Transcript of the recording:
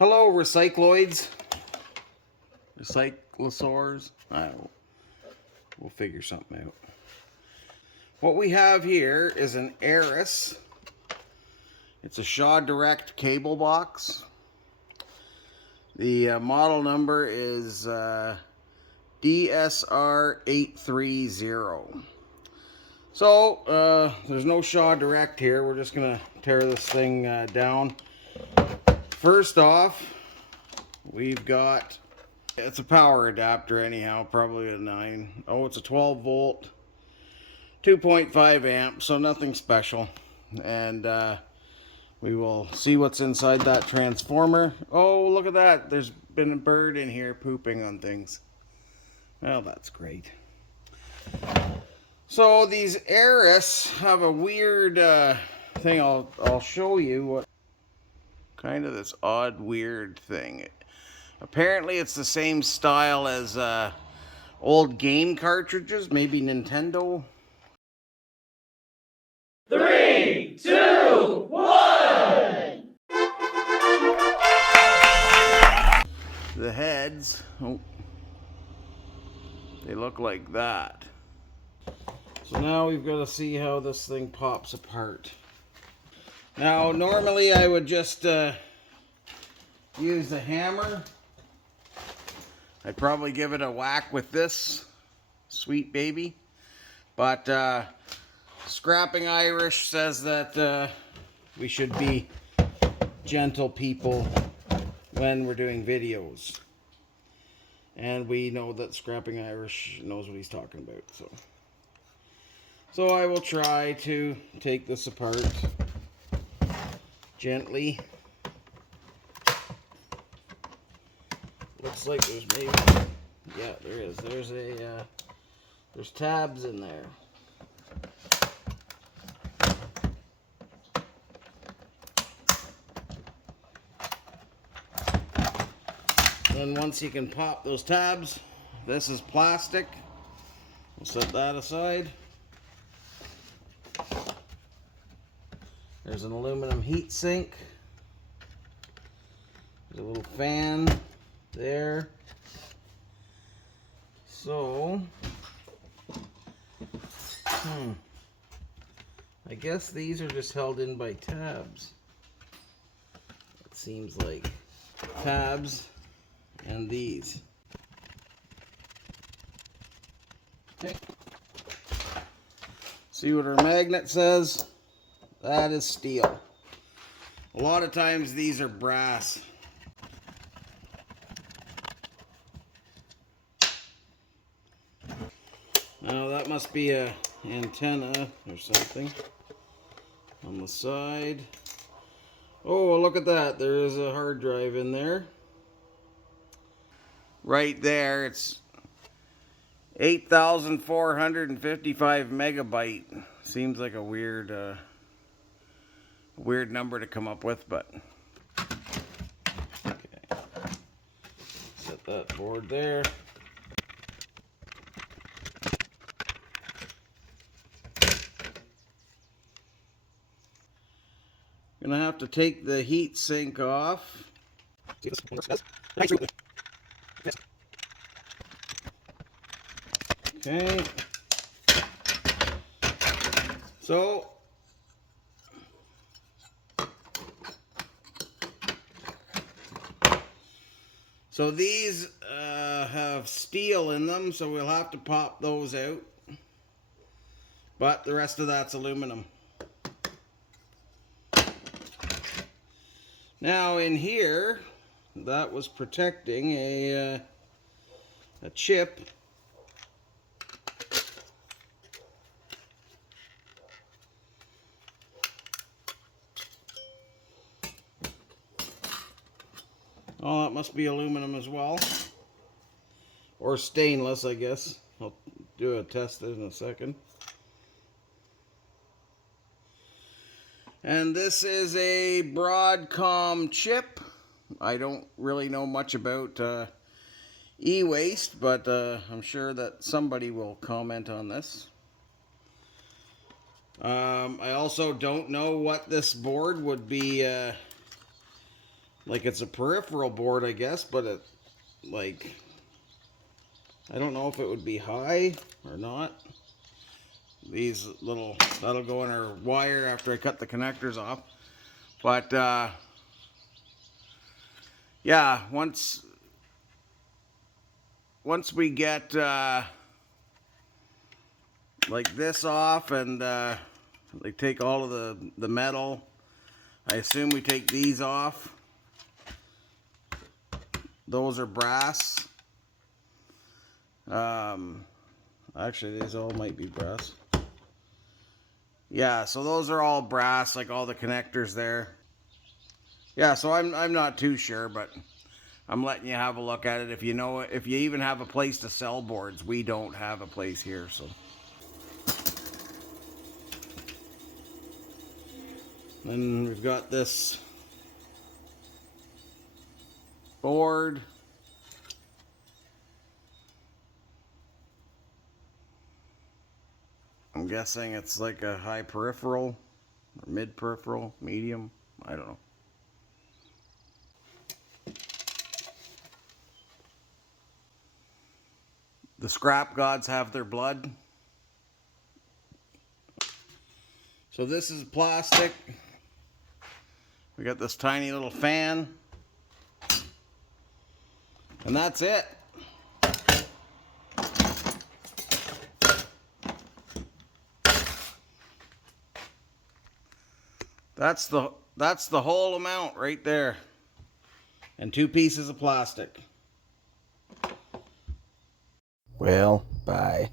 Hello, recycloids. Recyclosaurs. I don't know. We'll figure something out. What we have here is an Arris. It's a Shaw Direct cable box. The model number is DSR830. So, there's no Shaw Direct here. We're just going to tear this thing down. First off, we've got, it's a power adapter anyhow, probably a 9. Oh, it's a 12 volt, 2.5 amp, so nothing special. And we will see what's inside that transformer. Oh, look at that. There's been a bird in here pooping on things. Well, that's great. So these Arris have a weird thing. I'll show you what kind of this odd weird thing. Apparently it's the same style as old game cartridges, maybe Nintendo. 3, 2, 1! The heads, oh, they look like that. So now we've got to see how this thing pops apart. Now normally I would just use the hammer. I'd probably give it a whack with this sweet baby. But Scrapping Irish says that we should be gentle people when we're doing videos. And we know that Scrapping Irish knows what he's talking about. So I will try to take this apart gently. Looks like there's maybe, yeah, there is. There's tabs in there. Then once you can pop those tabs, this is plastic. We'll set that aside. There's an aluminum heat sink. There's a little fan there. So, I guess these are just held in by tabs. It seems like tabs and these. Okay. See what our magnet says? That is steel. A lot of times these are brass. Now that must be a antenna or something on the side. Oh, look at that. There is a hard drive in there. Right there, it's 8,455 megabyte. Seems like a weird number to come up with, but okay. Set that board there. Gonna have to take the heat sink off. Okay. So these have steel in them, so we'll have to pop those out. But the rest of that's aluminum. Now in here, that was protecting a chip. Oh, that must be aluminum as well. Or stainless, I guess. I'll do a test in a second. And this is a Broadcom chip. I don't really know much about e-waste, but I'm sure that somebody will comment on this. I also don't know what this board would be like it's a peripheral board, I guess, but it, like, I don't know if it would be high or not. These little, that'll go in our wire after I cut the connectors off. But, yeah, once we get, like this off and, like take all of the metal, I assume we take these off. Those are brass. Actually, these all might be brass. Yeah, so those are all brass, like all the connectors there. Yeah, so I'm not too sure, but I'm letting you have a look at it. If you know, if you even have a place to sell boards, we don't have a place here, so. Then we've got this board. I'm guessing it's like a high peripheral or mid peripheral, medium. I don't know. The scrap gods have their blood. So this is plastic. We got this tiny little fan. And that's it. That's the whole amount right there. And 2 pieces of plastic. Well, bye.